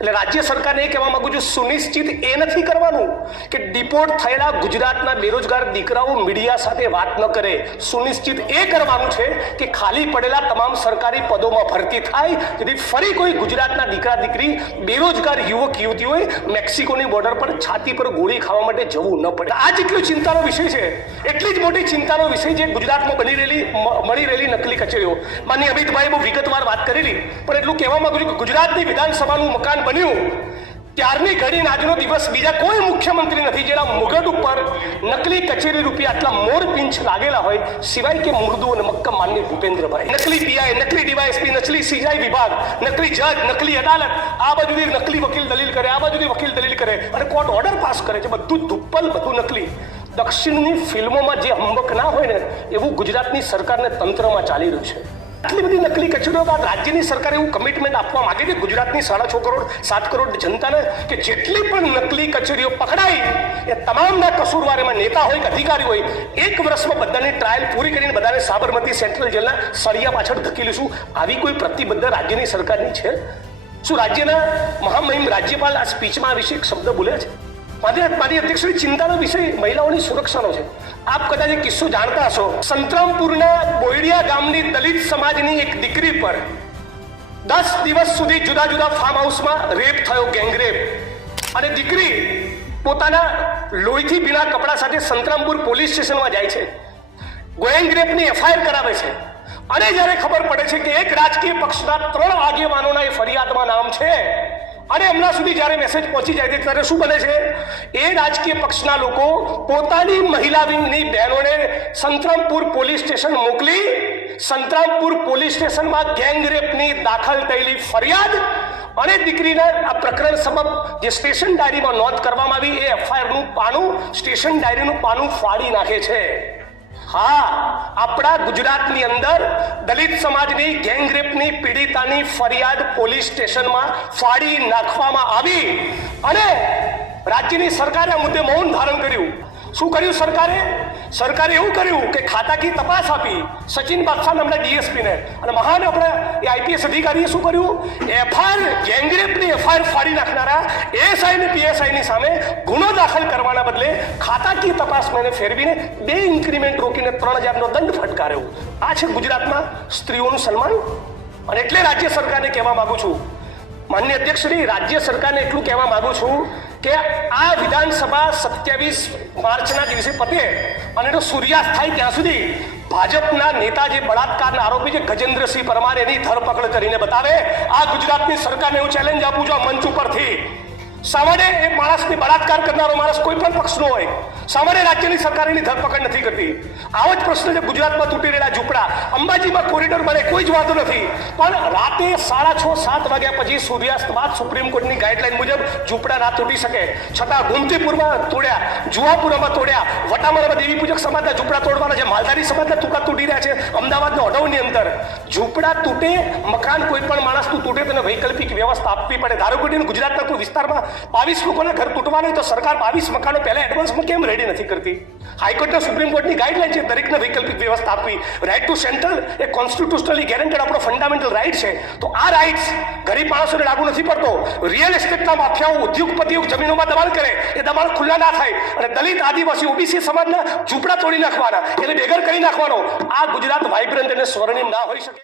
એટલે રાજ્ય સરકારને એ કહેવા માંગુ છું, સુનિશ્ચિત એ નથી કરવાનું કે ડિપોર્ટ થયેલા ગુજરાતના બેરોજગાર દીકરાઓ મીડિયા સાથે વાત ન કરે. સુનિશ્ચિત એ કરવાનું છે કે ખાલી પડેલા તમામ સરકારી પદોમાં ભરતી થાય, જેથી ફરી કોઈ ગુજરાતના દીકરા દીકરી બેરોજગાર યુવક યુવતીઓએ મેક્સિકોની બોર્ડર પર છાતી પર ગોળી ખાવા માટે જવું ન પડે. આ જેટલો ચિંતાનો વિષય છે, એટલી જ મોટી ચિંતાનો વિષય જે ગુજરાતમાં મળી રહેલી નકલી કચેરીઓ. માનનીય અમિતભાઈ બહુ વિગતવાર વાત કરેલી, પણ એટલું કહેવા માંગુ છું કે ગુજરાતની વિધાનસભાનું મકાન બન્યું ત્યારની ઘડીને આજનો દિવસ બીજા કોઈ મુખ્યમંત્રી નથી જેના મુગટ ઉપર નકલી કચેરી રૂપિયા આટલા મોર પિંચ લાગેલા હોય, સિવાય કે મૃદુ અને મક્કમ માનની ભૂપેન્દ્રભાઈ. નકલી પીઆઈ, નકલી ડીવાયએસપી, નકલી સીઆઈ વિભાગ, નકલી જજ, નકલી અદાલત, આ બાજુથી નકલી વકીલ દલીલ કરે, આ બાજુથી વકીલ દલીલ કરે અને કોર્ટ ઓર્ડર પાસ કરે છે. બધું ધુપ્પલ, બધું નકલી. દક્ષિણની ફિલ્મોમાં જે હંબક ના હોય ને એવું ગુજરાતની સરકારને તંત્રમાં ચાલી રહ્યું છે. આટલી બધી નકલી કચેરીઓ બાદ રાજ્યની સરકાર એવું કમિટમેન્ટ આપવા માંગે છે ગુજરાતની 6.5 કરોડ 7 કરોડ જનતાને કે જેટલી પણ નકલી કચેરીઓ પકડાઈ એ તમામના કસૂરવાર, એમાં નેતા હોય કે અધિકારી હોય, 1 વર્ષમાં બધાની ટ્રાયલ પૂરી કરીને બધાને સાબરમતી સેન્ટ્રલ જેલના સળિયા પાછળ ધકેલીશું. આવી કોઈ પ્રતિબદ્ધ રાજ્યની સરકારની છે? શું રાજ્યના મહામહિમ રાજ્યપાલ આ સ્પીચમાં આ વિશે એક શબ્દ બોલ્યા છે? મારી અધ્યક્ષની ચિંતાનો વિષય મહિલાઓની સુરક્ષાનો છે. આપ કદાચ એક કિસ્સો જાણતા હશો. સંતરામપુરના બોયડિયા ગામની દલિત સમાજની એક દીકરી પર 10 દિવસ સુધી જુદા જુદા ફાર્મ હાઉસમાં રેપ થયો, ગેંગરેપ. અને દીકરી પોતાના લોહીથી ભીના કપડા સાથે સંતરામપુર પોલીસ સ્ટેશનમાં જાય છે, ગેંગરેપની એફઆઈઆર કરાવે છે. અને જ્યારે ખબર પડે છે કે એક રાજકીય પક્ષના 3 આગેવાનોના એ ફરિયાદમાં નામ છે અને એમના સુધી જ્યારે મેસેજ પહોંચી જાય છે ત્યારે શું બને છે? એ રાજકીય પક્ષના લોકો પોતાની મહિલા વિંગની બહેનોને સંતરામપુર પોલીસ સ્ટેશન મોકલી સંતરામપુર પોલીસ સ્ટેશનમાં ગેંગરેપની દાખલ થયેલી ફરિયાદ અને દીકરીના આ પ્રકરણ સબબ જે સ્ટેશન ડાયરીમાં નોંધ કરવામાં આવી એ એફઆઈઆરનું પાનું, સ્ટેશન ડાયરીનું પાનું ફાડી નાખે છે. હા, આપણા ગુજરાતની અંદર દલિત સમાજની ગેંગરેપની પીડિતાની ફરિયાદ પોલીસ સ્ટેશનમાં ફાડી નાખવામાં આવી અને રાજ્યની સરકારે આ મુદ્દે મૌન ધારણ કર્યું. શું કર્યું સરકારે? સરકારે એવું કર્યું કે ખાતાકી તપાસ આપી સચિન બાદશાહ નામના ડીએસપીને, અને મહાન આપણા એ આઈપીએસ અધિકારીએ શું કર્યું? એફઆઈઆર, ગેંગરેપની એફઆઈઆર ફાડી નાખનારા એએસઆઈ અને પીએસઆઈની સામે ગુનો દાખલ કરવાના બદલે ખાતાકી તપાસને ફેરવીને 2 ઇન્ક્રીમેન્ટ રોકીને 3000નો દંડ ફટકાર્યો. આ છે ગુજરાતમાં સ્ત્રીઓનું સન્માન. અને એટલે રાજ્ય સરકારને કહેવા માંગુ છું, માનનીય અધ્યક્ષશ્રી, રાજ્ય સરકારને એટલું કહેવા માંગુ છું કે આ વિધાનસભા 27 માર્ચના દિવસે પતે અને એનો સૂર્યાસ્ત થાય ત્યાં સુધી ભાજપના નેતા જે બળાત્કારના આરોપી છે ગજેન્દ્રસિંહ પરમાર, એની ધરપકડ કરીને બતાવે. આ ગુજરાતની સરકારને હું ચેલેન્જ આપું છું આ મંચ ઉપરથી. સામાન્ય એ માણસની બળાત્કાર કરનારો માણસ કોઈ પણ પક્ષનો હોય, સામાન્ય રાજ્યની સરકાર એની ધરપકડ નથી કરતી. આવો જ પ્રશ્ન છે ગુજરાતમાં તૂટી રહેલા ઝૂંપડા. અંબાજીમાં કોરિડોર બને, કોઈ જ વાંધો નથી, પણ રાતે 6:30-7 વાગ્યા પછી સૂર્યાસ્ત બાદ સુપ્રીમ કોર્ટની ગાઈડલાઈન મુજબ ઝૂંપડા ના તૂટી શકે, છતાં ગોમતીપુરમાં તોડ્યા, જુહાપુરામાં તોડ્યા, વટામરામાં દેવી પૂજક સમાજના ઝૂંપડા તોડવાના છે, માલધારી સમાજના ટુકડા તૂટી રહ્યા છે. અમદાવાદના અઢવની અંદર ઝૂંપડા તૂટે, મકાન કોઈ પણ માણસનું તૂટે તેને વૈકલ્પિક વ્યવસ્થા આપવી પડે. ધારો કે ગુજરાતના કોઈ વિસ્તારમાં 22 લોકોના ઘર તૂટવાના હોય તો સરકાર 22 મકાનો પહેલા એડવાન્સમાં કેમ રેડી નથી કરતી? હાઈકોર્ટના સુપ્રીમ કોર્ટની ગાઈડલાઈન છે દરેકને વૈકલ્પિક વ્યવસ્થા આપવી. રાઇટ ટુ સેન્ટ્રલ એ કોન્સ્ટિટ્યુશનલી ગેરંટેડ આપણો ફંડામેન્ટલ રાઇટ છે. તો આ રાઇટ્સ ગરીબ માણસોને લાગુ નથી પડતો. રિયલ એસ્ટેટના માફિયાઓ, ઉદ્યોગપતિઓ જમીનોમાં દબાણ કરે, એ દબાણ ખુલ્લા ના થાય અને દલિત, આદિવાસી, ઓબીસી સમાજના ઝૂંપડા તોડી નાખવાના, એને બેઘર કરી નાખવાનો. આ ગુજરાત વાઇબ્રન્ટ અને સ્વર્ણિમ ના હોઈ શકે.